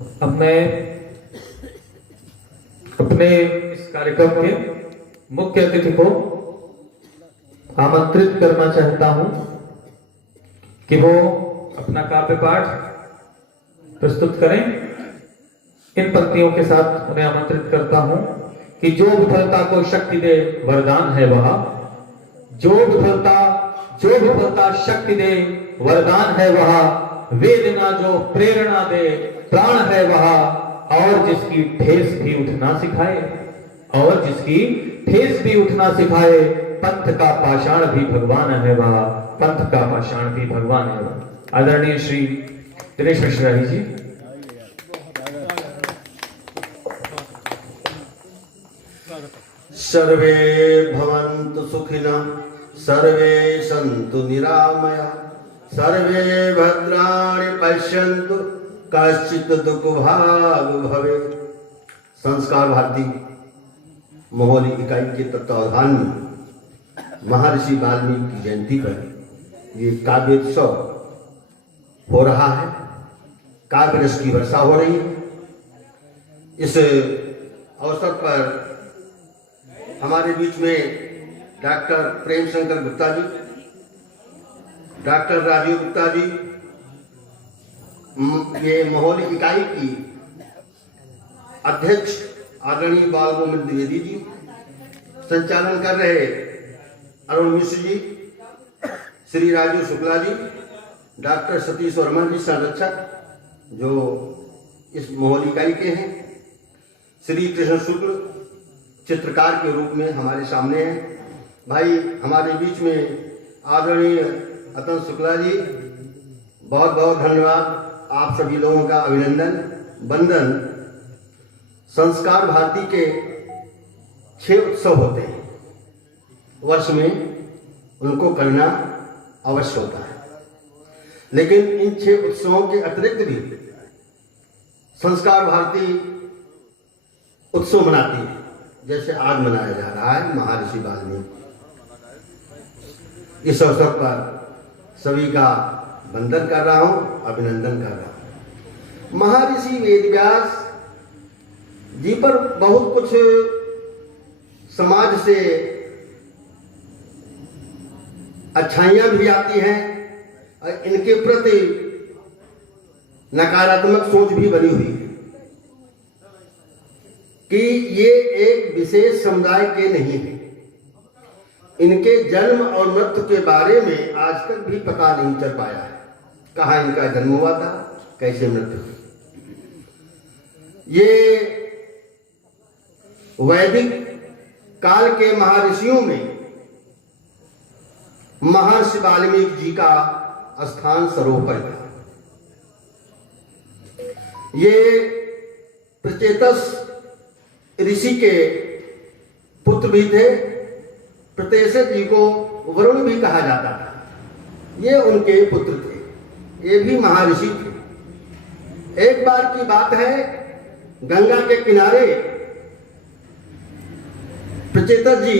अब मैं अपने इस कार्यक्रम के मुख्य अतिथि को आमंत्रित करना चाहता हूं कि वो अपना काव्य पाठ प्रस्तुत करें। इन पंक्तियों के साथ उन्हें आमंत्रित करता हूं कि जो विफलता को शक्ति दे वरदान है वह, जो विफलता शक्ति दे वरदान है वह, वेदना जो प्रेरणा दे प्राण है वह, और जिसकी ठेस भी उठना सिखाए, पंथ का पाषाण भी भगवान है वह, पंथ का पाषाण भी भगवान है वह। आदरणीय श्री दिनेश मिश्रा जी। सर्वे भवन्तु सुखिनः, सर्वे सन्तु निरामया, सर्वे भद्राणि पश्यन्तु कश्चित् दुःखभाग् भवेत्। संस्कार भारती मोहली इकाई के तत्वावधान में महर्षि वाल्मीकि की जयंती पर ये काव्योत्सव हो रहा है। काव्य रस की वर्षा हो रही है। इस अवसर पर हमारे बीच में डॉक्टर प्रेम शंकर गुप्ता जी, डॉक्टर राजीव गुप्ता जी, ये मोहली इकाई की अध्यक्ष आदरणीय बाल गोविंद द्विवेदी जी, संचालन कर रहे अरुण मिश्र जी, श्री राजू शुक्ला जी, डॉक्टर सतीश वर्मा जी संरक्षक जो इस मोहली इकाई के हैं, श्री कृष्ण शुक्ल चित्रकार के रूप में हमारे सामने हैं। भाई हमारे बीच में आदरणीय अतन शुक्ला जी, बहुत बहुत धन्यवाद। आप सभी लोगों का अभिनंदन वंदन। संस्कार भारती के 6 उत्सव होते हैं वर्ष में, उनको करना अवश्य होता है, लेकिन इन 6 उत्सवों के अतिरिक्त भी संस्कार भारती उत्सव मनाती है। जैसे आज मनाया जा रहा है महर्षि वाल्मीकि। इस अवसर पर सभी का वंदन कर रहा हूं, अभिनंदन कर रहा हूं। महर्षि वेदव्यास जी पर बहुत कुछ समाज से अच्छाइयां भी आती हैं और इनके प्रति नकारात्मक सोच भी बनी हुई है कि ये एक विशेष समुदाय के नहीं है। इनके जन्म और मृत्यु के बारे में आज तक भी पता नहीं चल पाया है। कहाँ इनका जन्म हुआ था, कैसे मृत्यु हुई। ये वैदिक काल के महर्षियों में महर्षि वाल्मीकि जी का स्थान सर्वोपरि था। ये प्रचेतस ऋषि के पुत्र भी थे। प्रत्येषित जी को वरुण भी कहा जाता था। ये उनके पुत्र थे, ये भी महर्षि थे। एक बार की बात है, गंगा के किनारे प्रचेतस जी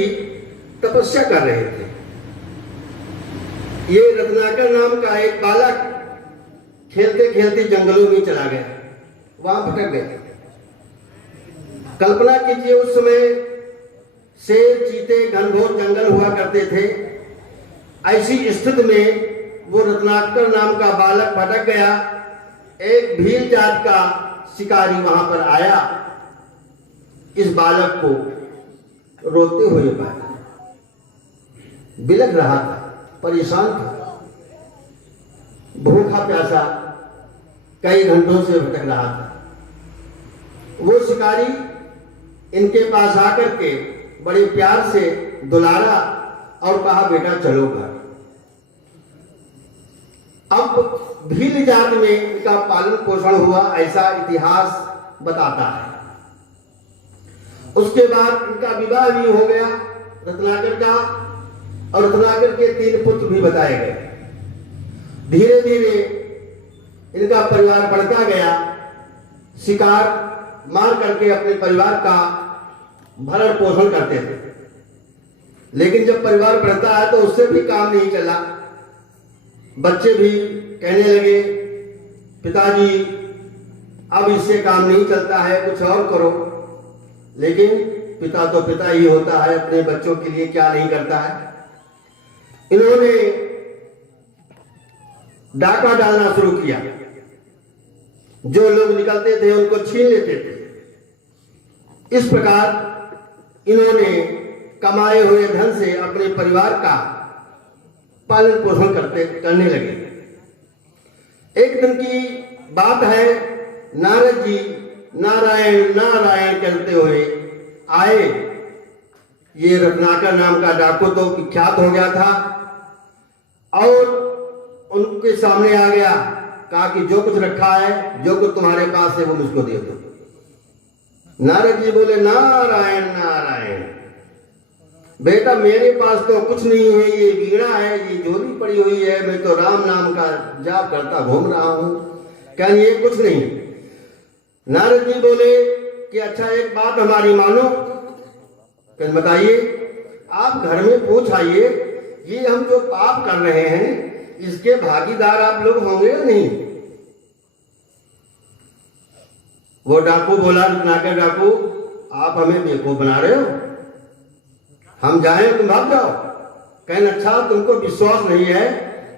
तपस्या कर रहे थे। ये रत्नाकर नाम का एक बालक खेलते खेलते जंगलों में चला गया, वहां भटक गया। कल्पना कीजिए, उस समय शेर चीते घनघोर जंगल हुआ करते थे। ऐसी स्थिति में वो रत्नाकर नाम का बालक भटक गया। एक भील जात का शिकारी वहां पर आया, इस बालक को रोते हुए पाया। बिलख रहा था, परेशान था, भूखा प्यासा कई घंटों से भटक रहा था। वो शिकारी इनके पास आकर के बड़े प्यार से दुलारा और कहा, बेटा चलो घर। अब भील जात में इनका पालन पोषण हुआ, ऐसा इतिहास बताता है। उसके बाद इनका विवाह भी हो गया रत्नाकर का, और रत्नाकर के 3 पुत्र भी बताए गए। धीरे धीरे इनका परिवार बढ़ता गया। शिकार मार करके अपने परिवार का भरण पोषण करते थे। लेकिन जब परिवार बढ़ता है तो उससे भी काम नहीं चला। बच्चे भी कहने लगे, पिताजी अब इससे काम नहीं चलता है, कुछ और करो। लेकिन पिता तो पिता ही होता है, अपने बच्चों के लिए क्या नहीं करता है। इन्होंने डाका डालना शुरू किया, जो लोग निकलते थे उनको छीन लेते थे। इस प्रकार इन्होंने कमाए हुए धन से अपने परिवार का पालन पोषण करने लगे। एक दिन की बात है, नारद जी नारायण नारायण करते हुए आए। ये रत्नाकर नाम का डाकू तो विख्यात हो गया था और उनके सामने आ गया, कहा कि जो कुछ रखा है, जो कुछ तुम्हारे पास है वो मुझको दे दो। नारद जी बोले नारायण नारायण, बेटा मेरे पास तो कुछ नहीं है, ये वीणा है, ये झोली पड़ी हुई है, मैं तो राम नाम का जाप करता घूम रहा हूं, क्या ये कुछ नहीं। नारद जी बोले कि अच्छा एक बात हमारी मानो, क्या बताइए। आप घर में पूछ आइए, ये हम जो पाप कर रहे हैं इसके भागीदार आप लोग होंगे या नहीं। वो डाकू बोला, रत्नाकर डाकू, आप हमें बेवकूफ बना रहे हो, हम जाएं तुम भाग जाओ। कहना अच्छा तुमको विश्वास नहीं है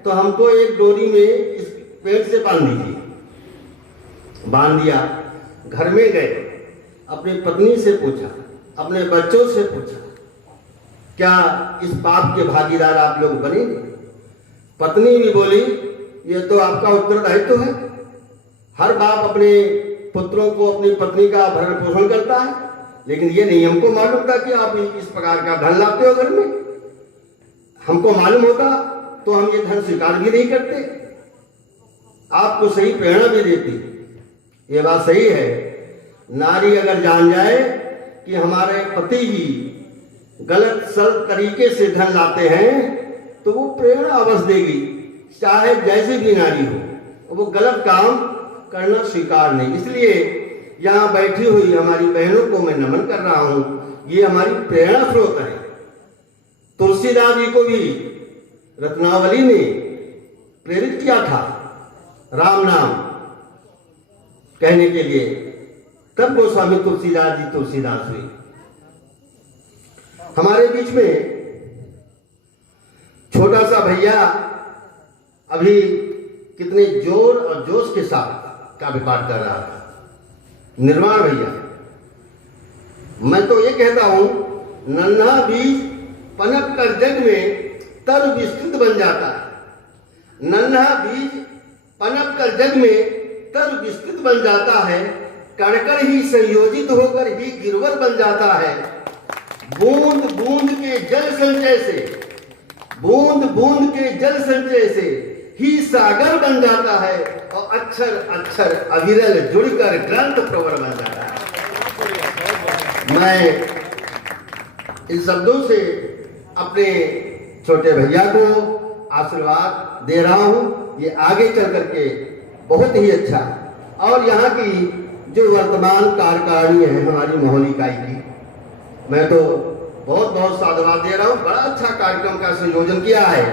तो हमको एक डोरी में इस पेड़ से बांध दीजिए। बांध दिया, घर में गए, अपनी पत्नी से पूछा, अपने बच्चों से पूछा, क्या इस पाप के भागीदार आप लोग बनेंगे। पत्नी भी बोली ये तो आपका उत्तरदायित्व है, हर बाप अपने पुत्रों को अपनी पत्नी का भरण पोषण करता है, लेकिन ये नहीं हमको मालूम था कि आप इस प्रकार का धन लाते हो घर में। हमको मालूम होता तो हम ये धन स्वीकार भी नहीं करते, आपको सही प्रेरणा भी देती। ये बात सही है, नारी अगर जान जाए कि हमारे पति ही गलत सलत तरीके से धन लाते हैं तो वो प्रेरणा अवश्य देगी, चाहे जैसे भी नारी हो, वो गलत काम करना स्वीकार नहीं। इसलिए यहाँ बैठी हुई हमारी बहनों को मैं नमन कर रहा हूं, ये हमारी प्रेरणा स्रोत है। तुलसीदास जी को भी रत्नावली ने प्रेरित किया था राम नाम कहने के लिए, तब गोस्वामी तुलसीदास जी तुलसीदास हुई। हमारे बीच में छोटा सा भैया अभी कितने जोर और जोश के साथ काव्य पाठ कर रहा था, निर्माण भैया। मैं तो ये कहता हूं, नन्हा बीज पनप कर जग में तर विस्तृत बन जाता है। नन्हा बीज पनप कर जग में तर विस्तृत बन जाता है, कड़कड़ ही संयोजित होकर ही गिरवर बन जाता है। बूंद बूंद के जल संचय से, बूंद बूंद के जल संचय से ही सागर बन जाता है, और अक्षर अक्षर अविरल जुड़कर ग्रंथ प्रवर बन जाता है। मैं इन शब्दों से अपने छोटे भैया को आशीर्वाद दे रहा हूं, ये आगे चल करके बहुत ही अच्छा। और यहाँ की जो वर्तमान कार्यकारिणी है हमारी मोहली इकाई की, मैं तो बहुत बहुत साधुवाद दे रहा हूँ, बड़ा अच्छा कार्यक्रम का संयोजन किया है।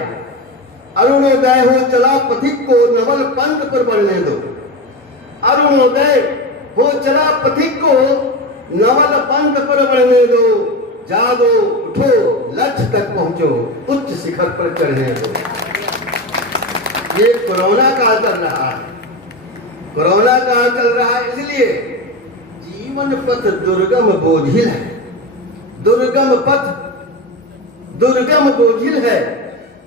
अरुणोदय हो चला पथिक को नवल पंथ पर बढ़ने दो, अरुणोदय हो चला पथिक को नवल पंथ पर बढ़ने दो, जागो उठो लक्ष्य तक पहुंचो उच्च शिखर पर चढ़ने दो। ये कोरोना काल चल रहा है, कोरोना काल चल रहा है, इसलिए जीवन पथ दुर्गम बोझिल है, दुर्गम पथ दुर्गम बोझिल है,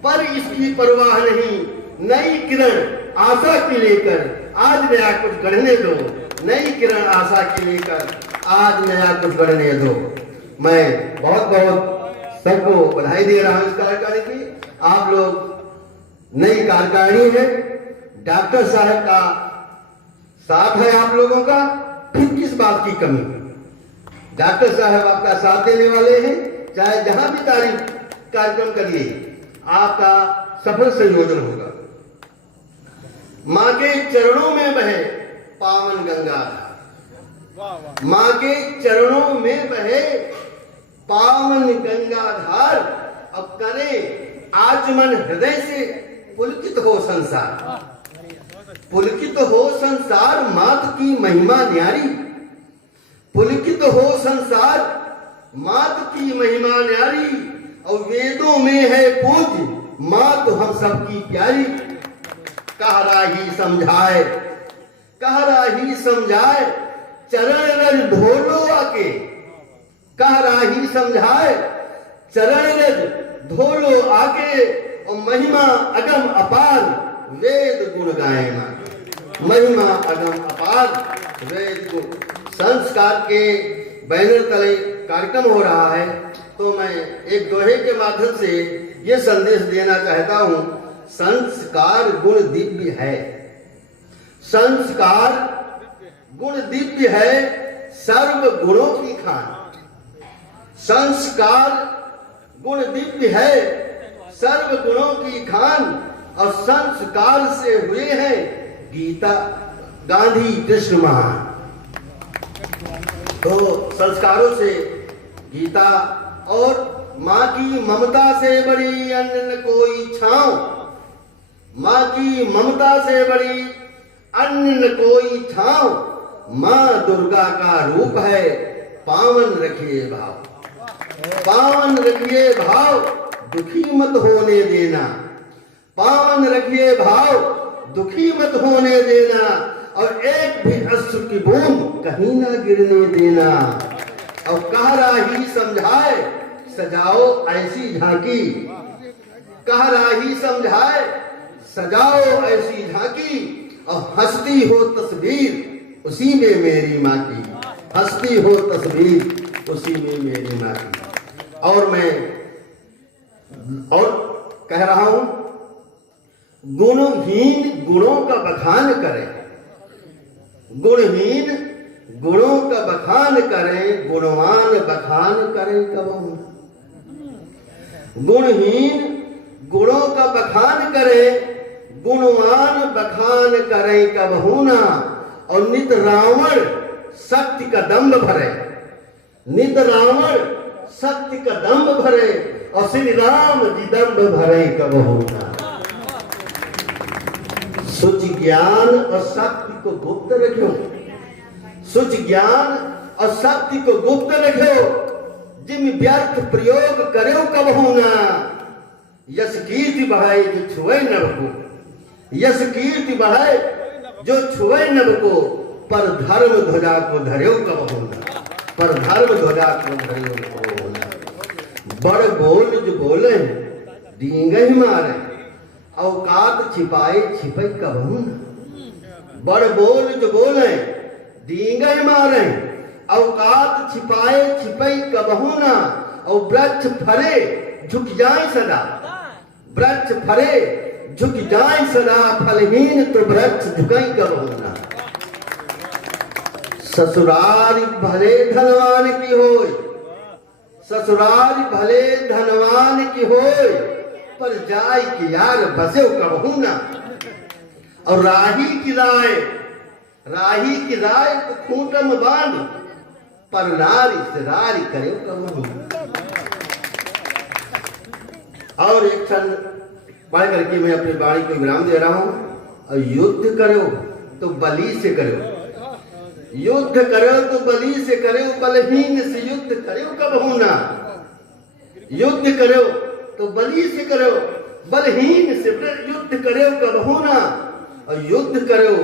पर इसकी परवाह नहीं, नई किरण आशा की लेकर आज नया कुछ गढ़ने दो, नई किरण आशा की लेकर आज नया कुछ गढ़ने दो। मैं बहुत बहुत सबको बधाई दे रहा हूं इस कार्यकारिणी की। आप लोग नई कार्यकारिणी है, डॉक्टर साहब का साथ है आप लोगों का, फिर किस बात की कमी। डॉक्टर साहब आपका साथ देने वाले हैं, चाहे जहां भी तारीफ कार्यक्रम करिए आपका सफल संयोजन होगा। मां के चरणों में बहे पावन गंगा, मां के चरणों में बहे पावन गंगाधार, अब करे आचमन हृदय से पुलकित हो संसार। पुलकित हो संसार मात की महिमा न्यारी, पुलकित हो संसार मात की महिमा न्यारी, और वेदों में है पूज्य मात हम सबकी प्यारी। कह राही समझाए, कह राही समझाए चरण रज धोलो आके, कह राही समझाए चरण रज धोलो आके, और महिमा अगम अपार वेद गुण गाए माँ, महिमा अगम अपार वेद गुण। संस्कार के बैनर तले कार्यक्रम हो रहा है, तो मैं एक दोहे के माध्यम से ये संदेश देना चाहता हूं, संस्कार गुण दिव्य है, संस्कार गुण दिव्य है सर्व गुणों की खान, संस्कार गुण दिव्य है सर्व गुणों की खान, और संस्कार से हुए हैं गीता गांधी कृष्ण महान। तो संस्कारों से गीता, और माँ की ममता से बड़ी अन्य न कोई छांव, माँ की ममता से बड़ी अन्य न कोई छांव, माँ दुर्गा का रूप है पावन रखिए भाव, पावन रखिए भाव दुखी मत होने देना, पावन रखिए भाव दुखी मत होने देना, और एक भी अश्रु की बूंद कहीं ना गिरने देना। और कह राही समझाए सजाओ ऐसी झांकी, कह राही समझाए सजाओ ऐसी झांकी, और हंसती हो तस्वीर उसी में मेरी माँ की, हंसती हो तस्वीर उसी में मेरी माँ की। और मैं और कह रहा हूं, गुणहीन गुणों का बखान करें, गुणहीन गुणों का बखान करें, गुणवान बखान करें कब, गुणहीन गुणों का बखान करें, गुणवान बखान करें कब होना, और नित रावण शक्ति का दम्भ भरे, नित रावण शक्ति का दम्भ भरे, और श्री राम जी दम्भ भरे कब होना। सुच ज्ञान और शक्ति को गुप्त रखो, सुच ज्ञान और शक्ति को गुप्त रखो, जिम व्यर्थ प्रयोग करो कब होना। यश कीर्ति बढ़ाए जो छुए नभ को, यश कीर्ति बढ़ाए जो छुए नभ को, पर धर्म ध्वजा को धर्यो कब होना, पर धर्म ध्वजा को धर्यो कब होना। बड़ बोल जो बोले डींगे मारे, औकात छिपाए छिपे कब होना। बड़ बोल जो बोले डींगे मारे, औकात छिपाए छिपे कब होना। और वृक्ष फरे झुक जाए सदा, वृक्ष फरे झुक जाए सदा, फलहीन तो वृक्ष झुके कब होना। ससुराल भले धनवान की होय, ससुराल भले धनवान की होय, पर जाय कि यार बसे कब होना। और राही की राय, राही की राय को खूंटम बांध, पर नारी से रारी करे कब होना। और एक क्षण पढ़ करके मैं अपनी वाणी को विराम दे रहा हूं। और युद्ध करो तो बलि से करो, युद्ध करो तो बलि से करो, बलहीन से युद्ध करो कब होना। युद्ध करो तो बलि से करो, बलहीन से युद्ध करो कब होना। और युद्ध करो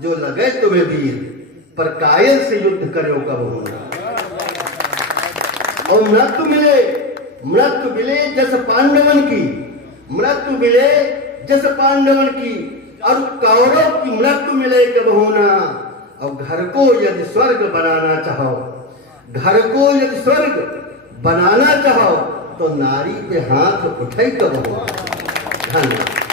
जो लगे तुम्हें वीर, पर कायल से युद्ध करो कब होना। और मृत्यु मिले, मृत्यु मिले जस पांडवन की, मृत्यु मिले जस पांडवन की, और कौरव की मृत्यु मिले कब होना। और घर को यदि स्वर्ग बनाना चाहो, घर को यदि स्वर्ग बनाना चाहो, तो नारी पे हाथ उठाई कब होना। धन्यवाद।